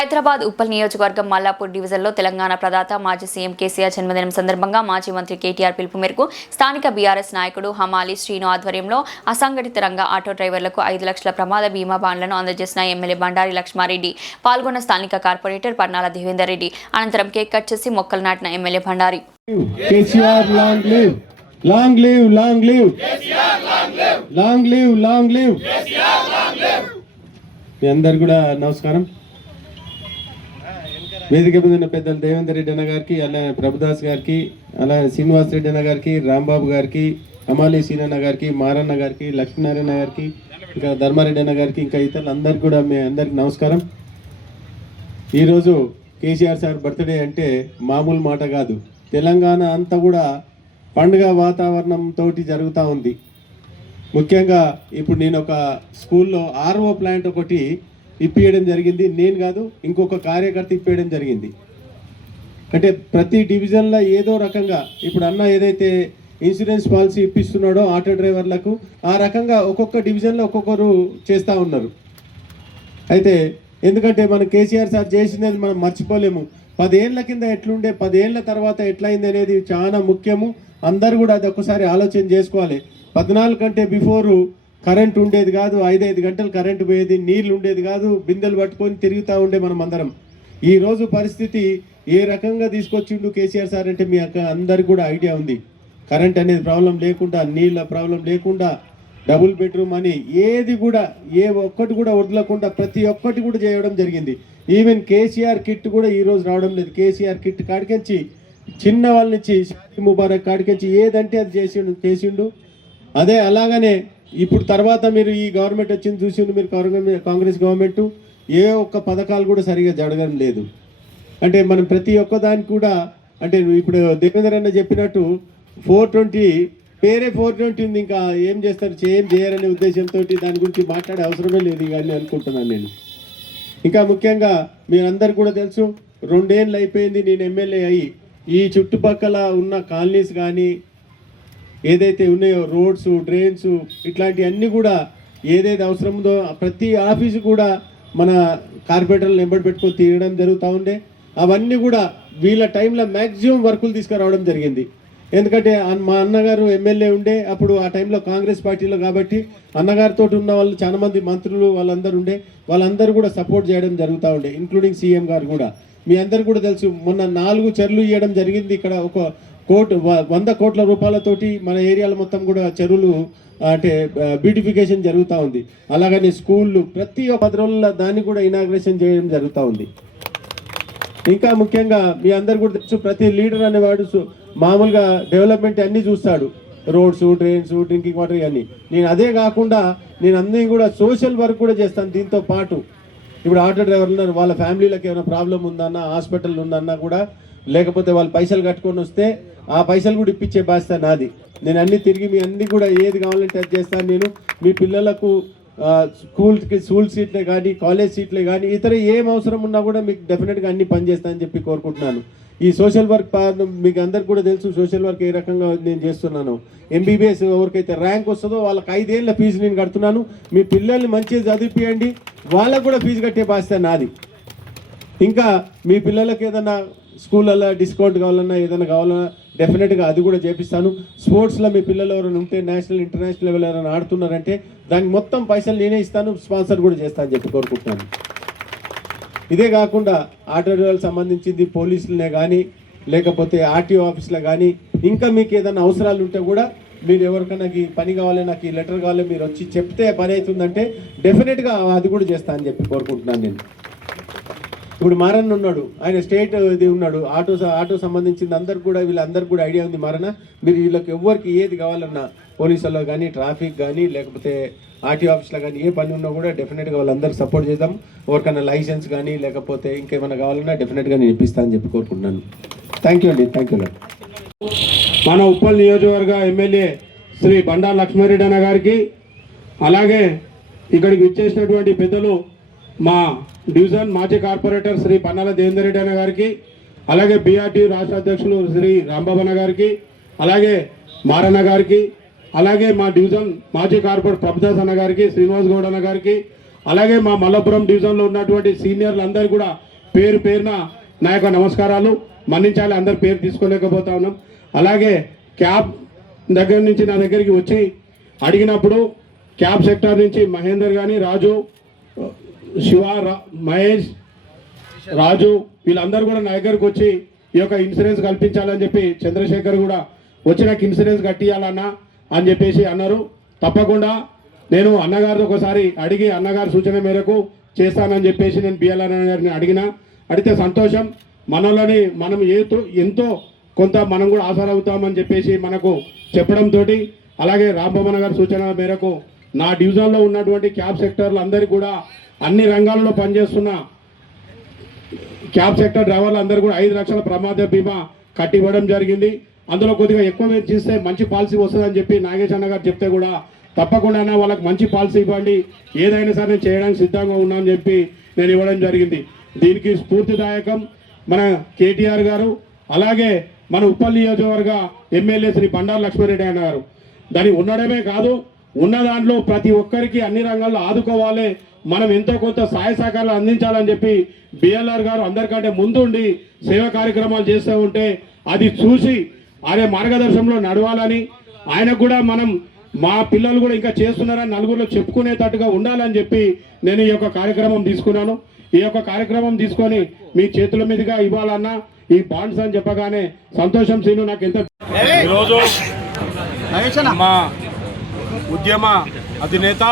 హైదరాబాద్ ఉప్పల్ నియోజకవర్గం మల్లాపూర్ డివిజన్లో తెలంగాణ ప్రదాత మాజీ సీఎం కేసీఆర్ జన్మదినం సందర్భంగా మాజీ మంత్రి కేటీఆర్ పిలుపు మేరకు స్థానిక బీఆర్ఎస్ నాయకుడు హమాలి శ్రీను ఆధ్వర్యంలో అసంఘటిత రంగ ఆటో డ్రైవర్లకు ఐదు లక్షల ప్రమాద బీమా బాండ్లను అందజేసిన ఎమ్మెల్యే బండారి లక్ష్మారెడ్డి పాల్గొన్న స్థానిక కార్పొరేటర్ పర్నాల దేవేందర్ రెడ్డి. అనంతరం కేక్ కట్ చేసి మొక్కలు నాటిన MLA Bandari. Long long long long మీ అందరు కూడా నమస్కారం. వేదిక మీద ఉన్న పెద్దలు దేవేందర్ రెడ్డి అన్న గారికి అలాగే ప్రభుదాస్ గారికి అలాగే శ్రీనివాస్ రెడ్డి అన్న గారికి రాంబాబు గారికి అమాలి సీనన్న గారికి మారన్న గారికి లక్ష్మీనారాయణ గారికి ఇంకా ధర్మారెడ్డి అన్న గారికి ఇంకా ఇతరులు కూడా మీ అందరికి నమస్కారం. ఈరోజు కేసీఆర్ సార్ బర్త్డే అంటే మామూలు మాట కాదు. తెలంగాణ అంతా కూడా పండుగ వాతావరణంతో జరుగుతూ ఉంది. ముఖ్యంగా ఇప్పుడు నేను ఒక స్కూల్లో ఆర్ఓ ప్లాంట్ ఒకటి ఇప్పియడం జరిగింది. నేను కాదు ఇంకొక కార్యకర్త ఇప్పియడం జరిగింది. అంటే ప్రతి డివిజన్లో ఏదో రకంగా ఇప్పుడు అన్న ఏదైతే ఇన్సూరెన్స్ పాలసీ ఇప్పిస్తున్నాడో ఆటో డ్రైవర్లకు ఆ రకంగా ఒక్కొక్క డివిజన్లో ఒక్కొక్కరు చేస్తూ ఉన్నారు. అయితే ఎందుకంటే మన కేసీఆర్ సార్ చేసినది మనం మర్చిపోలేము. పదేళ్ళ కింద ఎట్లుండే పదేళ్ళ తర్వాత ఎట్లయింది అనేది చాలా ముఖ్యము. అందరు కూడా అది ఒక్కసారి ఆలోచన చేసుకోవాలి. పద్నాలుగు కంటే బిఫోరు కరెంట్ ఉండేది కాదు ఐదైదు గంటలు కరెంట్ పోయేది నీళ్ళు ఉండేది కాదు బిందెలు పట్టుకొని తిరుగుతూ ఉండే మనం అందరం. ఈరోజు పరిస్థితి ఏ రకంగా తీసుకొచ్చిండు కేసీఆర్ సార్ అంటే మీ అక్క అందరికి కూడా ఐడియా ఉంది. కరెంట్ అనేది ప్రాబ్లం లేకుండా నీళ్ళ ప్రాబ్లం లేకుండా డబుల్ బెడ్రూమ్ అని ఏది కూడా ఏ ఒక్కటి కూడా వదలకుండా ప్రతి ఒక్కటి కూడా చేయడం జరిగింది. ఈవెన్ కేసీఆర్ కిట్ కూడా ఈరోజు రావడం లేదు. కేసీఆర్ కిట్ కాడికించి చిన్న వాళ్ళ నుంచి షాదీ ముబారక్ కాడికించి ఏదంటే అది చేసిండు చేసిండు. అదే అలాగనే ఇప్పుడు తర్వాత మీరు ఈ గవర్నమెంట్ వచ్చింది చూసి మీరు కాంగ్రెస్- కాంగ్రెస్ గవర్నమెంట్ ఏ ఒక్క పథకాలు కూడా సరిగా జరగడం లేదు. అంటే మనం ప్రతి ఒక్క దానికి కూడా అంటే ఇప్పుడు దేవేంద్ర అన్న చెప్పినట్టు ఫోర్ ట్వంటీ పేరే ఫోర్ ట్వంటీ ఉంది ఇంకా ఏం చేస్తారు ఏం చేయరనే ఉద్దేశంతో దాని గురించి మాట్లాడే అవసరమే లేదు కానీ అనుకుంటున్నాను నేను. ఇంకా ముఖ్యంగా మీరందరు కూడా తెలుసు రెండేళ్ళు అయిపోయింది నేను ఎమ్మెల్యే అయ్యి ఈ చుట్టుపక్కల ఉన్న కాలనీస్ కానీ ఏదైతే ఉన్నాయో రోడ్స్ డ్రైన్స్ ఇట్లాంటివన్నీ కూడా ఏదైతే అవసరం ఉందో ప్రతి ఆఫీసు కూడా మన కార్పొరేటర్లు నింబడి పెట్టుకొని తీయడం జరుగుతూ ఉండే. అవన్నీ కూడా వీళ్ళ టైంలో మ్యాక్సిమం వర్కులు తీసుకురావడం జరిగింది. ఎందుకంటే మా అన్నగారు ఎమ్మెల్యే ఉండే అప్పుడు ఆ టైంలో కాంగ్రెస్ పార్టీలో కాబట్టి అన్నగారితో ఉన్న వాళ్ళు చాలామంది మంత్రులు వాళ్ళందరూ ఉండే. వాళ్ళందరూ కూడా సపోర్ట్ చేయడం జరుగుతూ ఉండే ఇంక్లూడింగ్ సీఎం గారు కూడా. మీ అందరు కూడా తెలుసు మొన్న నాలుగు చెర్లు ఇవ్వడం జరిగింది. ఇక్కడ ఒక కోట్ వ- వంద కోట్ల రూపాయలతోటి మన ఏరియాలో మొత్తం కూడా చెరువులు అంటే బ్యూటిఫికేషన్ జరుగుతూ ఉంది. అలాగని స్కూళ్ళు ప్రతి ఒక్క పది రోజుల దాన్ని కూడా ఇనాగ్రేషన్ చేయడం జరుగుతూ ఉంది. ఇంకా ముఖ్యంగా మీ అందరు కూడా తెలుసు ప్రతి లీడర్ అనేవాడు మామూలుగా డెవలప్మెంట్ అన్నీ చూస్తాడు. రోడ్స్ డ్రైన్స్ డ్రింకింగ్ వాటర్ ఇవన్నీ. నేను అదే కాకుండా నేను అన్నీ కూడా సోషల్ వర్క్ కూడా చేస్తాను దీంతో పాటు. ఇప్పుడు ఆటో డ్రైవర్లు ఉన్నారు వాళ్ళ ఫ్యామిలీలకు ఏమైనా ప్రాబ్లం ఉందన్నా హాస్పిటల్ ఉందన్నా కూడా లేకపోతే వాళ్ళు పైసలు కట్టుకొని వస్తే ఆ పైసలు కూడా ఇప్పించే బాధ్యత నాది. నేను అన్ని తిరిగి మీ అన్ని కూడా ఏది కావాలంటే అది చేస్తాను నేను. మీ పిల్లలకు స్కూల్కి స్కూల్ సీట్లే కానీ కాలేజ్ సీట్లే కానీ ఇతర ఏం అవసరం ఉన్నా కూడా మీకు డెఫినెట్గా అన్ని పనిచేస్తా అని చెప్పి కోరుకుంటున్నాను. ఈ సోషల్ వర్క్ పా- మీకు అందరికి కూడా తెలుసు సోషల్ వర్క్ ఏ రకంగా నేను చేస్తున్నాను. ఎంబీబీఎస్ ఎవరికైతే ర్యాంక్ వస్తుందో వాళ్ళకి ఐదేళ్ళ ఫీజు నేను కడుతున్నాను. మీ పిల్లల్ని మంచిగా చదివిపియండి. వాళ్ళకు కూడా ఫీజు కట్టే బాధ్యత నాది. ఇంకా మీ పిల్లలకి ఏదన్నా స్కూళ్ళల్లో డిస్కౌంట్ కావాలన్నా ఏదైనా కావాలన్నా డెఫినెట్గా అది కూడా చేపిస్తాను. స్పోర్ట్స్లో మీ పిల్లలు ఎవరైనా ఉంటే నేషనల్ ఇంటర్నేషనల్ లెవెల్ ఎవరైనా ఆడుతున్నారంటే దానికి మొత్తం పైసలు నేనే ఇస్తాను స్పాన్సర్ కూడా చేస్తాను అని చెప్పి కోరుకుంటున్నాను. ఇదే కాకుండా ఆటో సంబంధించింది పోలీసులనే కానీ లేకపోతే ఆర్టీఓ ఆఫీస్లో కానీ ఇంకా మీకు ఏదైనా అవసరాలు ఉంటే కూడా మీరు ఎవరికైనా నాకు ఈ పని కావాలి నాకు ఈ లెటర్ కావాలి మీరు వచ్చి చెప్తే పని అవుతుందంటే డెఫినెట్గా అది కూడా చేస్తా అని చెప్పి కోరుకుంటున్నాను నేను. ఇప్పుడు మారన్ ఉన్నాడు. ఆయన స్టేట్ ఇది ఉన్నాడు. ఆటో ఆటో సంబంధించింది అందరికి కూడా వీళ్ళందరికీ కూడా ఐడియా ఉంది మారన మీరు వీళ్ళకి ఎవరికి ఏది కావాలన్నా పోలీసుల్లో కానీ ట్రాఫిక్ కానీ లేకపోతే ఆర్టీఓ ఆఫీస్లో కానీ ఏ పని ఉన్నా కూడా డెఫినెట్గా వాళ్ళందరూ సపోర్ట్ చేద్దాం. ఎవరికైనా లైసెన్స్ కానీ లేకపోతే ఇంకేమైనా కావాలన్నా డెఫినెట్గా నేను ఇప్పిస్తాను చెప్పి కోరుకుంటున్నాను. థ్యాంక్ యూ అండి. థ్యాంక్ యూ మన ఉప్పల్ నియోజకవర్గ ఎమ్మెల్యే శ్రీ బండా లక్ష్మారెడ్డి అన్న గారికి అలాగే ఇక్కడికి ఇచ్చేసినటువంటి పెద్దలు మా డివిజన్ మాజీ కార్పొరేటర్ శ్రీ పన్నాల దేవేందర్ రెడ్డి అన్న గారికి అలాగే బీఆర్టీ రాష్ట్ర అధ్యక్షులు శ్రీ రాంబాబన్న గారికి అలాగే మారన్న గారికి అలాగే మా డివిజన్ మాజీ కార్పొరేటర్ ప్రభుదాస్ అన్న గారికి శ్రీనివాస్ గౌడ్ అన్న గారికి అలాగే మా మల్లపురం డివిజన్లో ఉన్నటువంటి సీనియర్లు అందరూ కూడా పేరు పేరున నా యొక్క నమస్కారాలు. మన్నించాలి అందరి పేరు తీసుకోలేకపోతా ఉన్నాం. అలాగే క్యాబ్ దగ్గర నుంచి నా దగ్గరికి వచ్చి అడిగినప్పుడు క్యాబ్ సెక్టార్ నుంచి మహేందర్ కానీ రాజు శివ మహేష్ రాజు వీళ్ళందరూ కూడా నా దగ్గరకు వచ్చి ఈ యొక్క ఇన్సూరెన్స్ కల్పించాలని చెప్పి చంద్రశేఖర్ కూడా వచ్చి నాకు ఇన్సూరెన్స్ కట్టియాలన్నా అని చెప్పేసి అన్నారు. తప్పకుండా నేను అన్నగారితో ఒకసారి అడిగి అన్నగారి సూచన మేరకు చేస్తానని చెప్పేసి నేను బిఎల్ఆర్ గారిని అడిగిన. అడిగితే సంతోషం. మనలోని మనం ఏతో ఎంతో కొంత మనం కూడా ఆసరవుతామని చెప్పేసి మనకు చెప్పడంతో అలాగే రాంభవన గారి సూచన మేరకు నా డివిజన్లో ఉన్నటువంటి క్యాబ్ సెక్టర్లు అందరికీ కూడా అన్ని రంగాల్లో పనిచేస్తున్న క్యాబ్ సెక్టర్ డ్రైవర్లు అందరూ కూడా ఐదు లక్షల ప్రమాద బీమా కట్టివ్వడం జరిగింది. అందులో కొద్దిగా ఎక్కువ వెచ్చిస్తే మంచి పాలసీ వస్తుందని చెప్పి నాగేష్ అన్న గారు చెప్తే కూడా తప్పకుండా వాళ్ళకి మంచి పాలసీ ఇవ్వండి. ఏదైనా సరే నేను చేయడానికి సిద్ధంగా ఉన్నానని చెప్పి నేను ఇవ్వడం జరిగింది. దీనికి స్ఫూర్తిదాయకం మన కేటీఆర్ గారు అలాగే మన ఉప్పల్ నియోజకవర్గ ఎమ్మెల్యే శ్రీ బండారు లక్ష్మారెడ్డి అన్న గారు. దాని ఉండడమే కాదు ఉన్న దాంట్లో ప్రతి ఒక్కరికి అన్ని రంగాల్లో ఆదుకోవాలి మనం ఎంతో కొంత సహాయ సహకారాలు అందించాలని చెప్పి బిఎల్ఆర్ గారు అందరికంటే ముందుండి సేవా కార్యక్రమాలు చేస్తూ ఉంటే అది చూసి ఆయన మార్గదర్శనంలో నడవాలని ఆయనకు కూడా మనం మా పిల్లలు కూడా ఇంకా చేస్తున్నారని నలుగురిలో చెప్పుకునేటట్టుగా ఉండాలని చెప్పి నేను ఈ యొక్క కార్యక్రమం తీసుకున్నాను. ఈ యొక్క కార్యక్రమం తీసుకొని మీ చేతుల మీదుగా ఇవ్వాలన్నా ఈ బాండ్స్ అని చెప్పగానే సంతోషం సీను నాకు ఎంత ఈరోజు మా ఉద్యమ అధినేత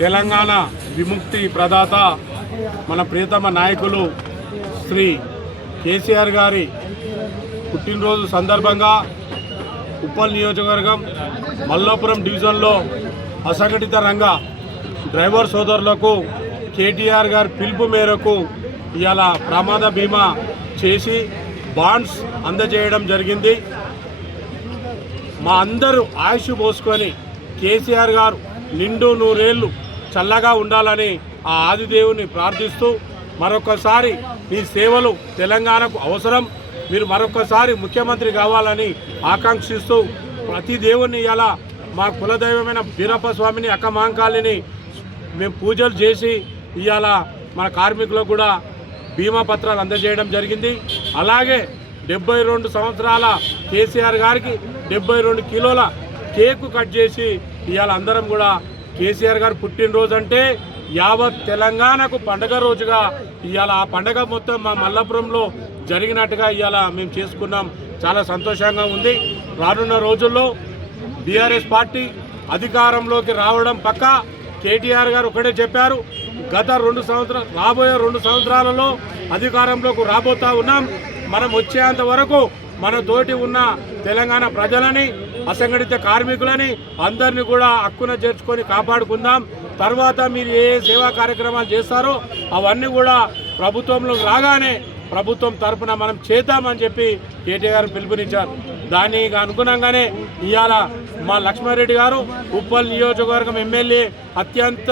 తెలంగాణ విముక్తి ప్రదాత మన ప్రియతమ నాయకులు శ్రీ కేసీఆర్ గారి పుట్టినరోజు సందర్భంగా ఉప్పల్ నియోజకవర్గం మల్లాపురం డివిజన్లో అసంఘటిత రంగ డ్రైవర్ సోదరులకు కేటీఆర్ గారి పిలుపు మేరకు ఇవాళ ప్రమాద బీమా చేసి బాండ్స్ అందజేయడం జరిగింది. మా అందరూ ఆయుష్ పోసుకొని కేసీఆర్ గారు నిండు నూరేళ్ళు చల్లగా ఉండాలని ఆ ఆదిదేవుని ప్రార్థిస్తూ మరొకసారి మీ సేవలు తెలంగాణకు అవసరం. మీరు మరొకసారి ముఖ్యమంత్రి కావాలని ఆకాంక్షిస్తూ ప్రతి దేవుణ్ణి ఇలా మా కులదైవమైన బీరప్ప స్వామిని అక్కమాంకాలిని మేము పూజలు చేసి ఇవాళ మన కార్మికులకు కూడా బీమా పత్రాలు అందజేయడం జరిగింది. అలాగే డెబ్బై రెండు సంవత్సరాల కేసీఆర్ గారికి డెబ్బై రెండు కిలోల కేకు కట్ చేసి ఇవాళ అందరం కూడా కేసీఆర్ గారు పుట్టినరోజు అంటే యావత్ తెలంగాణకు పండగ రోజుగా ఇవాళ ఆ పండగ మొత్తం మా మల్లపురంలో జరిగినట్టుగా ఇవాళ మేము చేసుకున్నాం. చాలా సంతోషంగా ఉంది. రానున్న రోజుల్లో బీఆర్ఎస్ పార్టీ అధికారంలోకి రావడం పక్క కేటీఆర్ గారు ఒకటే చెప్పారు. గత రెండు సంవత్సరాలు రాబోయే రెండు సంవత్సరాలలో అధికారంలోకి రాబోతా ఉన్నాం. మనం వచ్చేంత వరకు మన తోటి ఉన్న తెలంగాణ ప్రజలని అసంఘటిత కార్మికులని అందరినీ కూడా హక్కున చేర్చుకొని కాపాడుకుందాం. తర్వాత మీరు ఏ సేవా కార్యక్రమాలు చేస్తారో అవన్నీ కూడా ప్రభుత్వంలో రాగానే ప్రభుత్వం తరఫున మనం చేద్దామని చెప్పి కేటీఆర్ పిలుపునిచ్చారు. దానికి అనుగుణంగానే ఇవాళ మా లక్ష్మారెడ్డి గారు ఉప్పల్ నియోజకవర్గం ఎమ్మెల్యే అత్యంత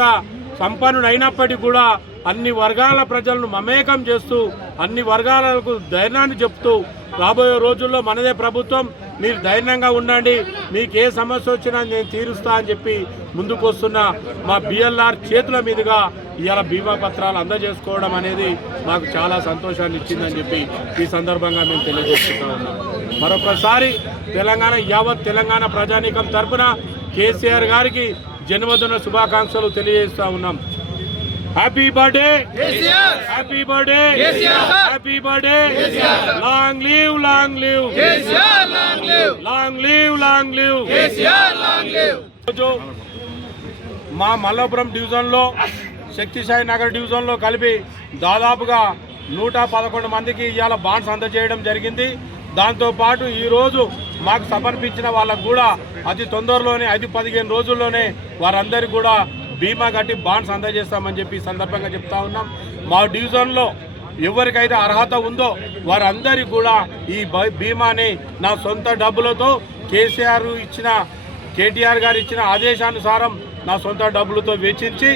సంపన్నుడైనప్పటికీ కూడా అన్ని వర్గాల ప్రజలను మమేకం చేస్తూ అన్ని వర్గాలకు ధైర్యాన్ని చెప్తూ రాబోయే రోజుల్లో మనదే ప్రభుత్వం. మీరు ధైర్యంగా ఉండండి. మీకు ఏ సమస్య వచ్చినా నేను తీరుస్తా అని చెప్పి ముందుకు వస్తున్న మా బిఎల్ఆర్ చేతుల మీదుగా ఇవాళ బీమా పత్రాలు అందజేసుకోవడం అనేది మాకు చాలా సంతోషాన్ని ఇచ్చిందని చెప్పి ఈ సందర్భంగా మేము తెలియజేసుకుంటా ఉన్నాం. మరొకసారి తెలంగాణ యావత్ తెలంగాణ ప్రజానీకం తరఫున కేసీఆర్ గారికి జన్మదిన శుభాకాంక్షలు తెలియజేస్తూ ఉన్నాం. Happy birthday happy birthday happy birthday long live long live long live long live రోజు మా మల్లాపురం డివిజన్లో శక్తిసాయి నగర్ డివిజన్లో కలిపి దాదాపుగా నూట పదకొండు మందికి ఇవాళ బాండ్స్ అందజేయడం జరిగింది. దాంతోపాటు ఈరోజు మాకు సమర్పించిన వాళ్ళకు కూడా అతి తొందరలోనే ఐదు పదిహేను రోజుల్లోనే వారందరికీ కూడా బీమా కట్టి బాండ్స్ అందజేస్తామని చెప్పి ఈ సందర్భంగా చెప్తా ఉన్నాం. మా డివిజన్లో ఎవరికైతే అర్హత ఉందో వారందరికీ కూడా ఈ బీమాని నా సొంత డబ్బులతో కేసీఆర్ ఇచ్చిన కేటీఆర్ గారు ఇచ్చిన ఆదేశానుసారం నా సొంత డబ్బులతో వెచ్చించి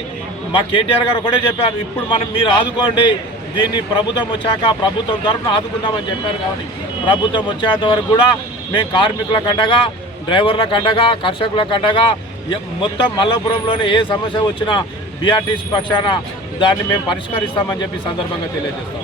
మా కేటీఆర్ గారు ఒకటే చెప్పారు ఇప్పుడు మనం మీరు ఆదుకోండి దీన్ని ప్రభుత్వం వచ్చాక ప్రభుత్వం తరఫున ఆదుకుందామని చెప్పారు కాబట్టి ప్రభుత్వం వచ్చేంత వరకు కూడా మేము కార్మికుల కండగా డ్రైవర్ల కండగా కర్షకుల కండగా మొత్తం మల్లపురంలోనే ఏ సమస్య వచ్చినా బీఆర్టీసీ పక్షాన దాన్ని మేము పరిష్కరిస్తామని చెప్పి సందర్భంగా తెలియజేస్తాం.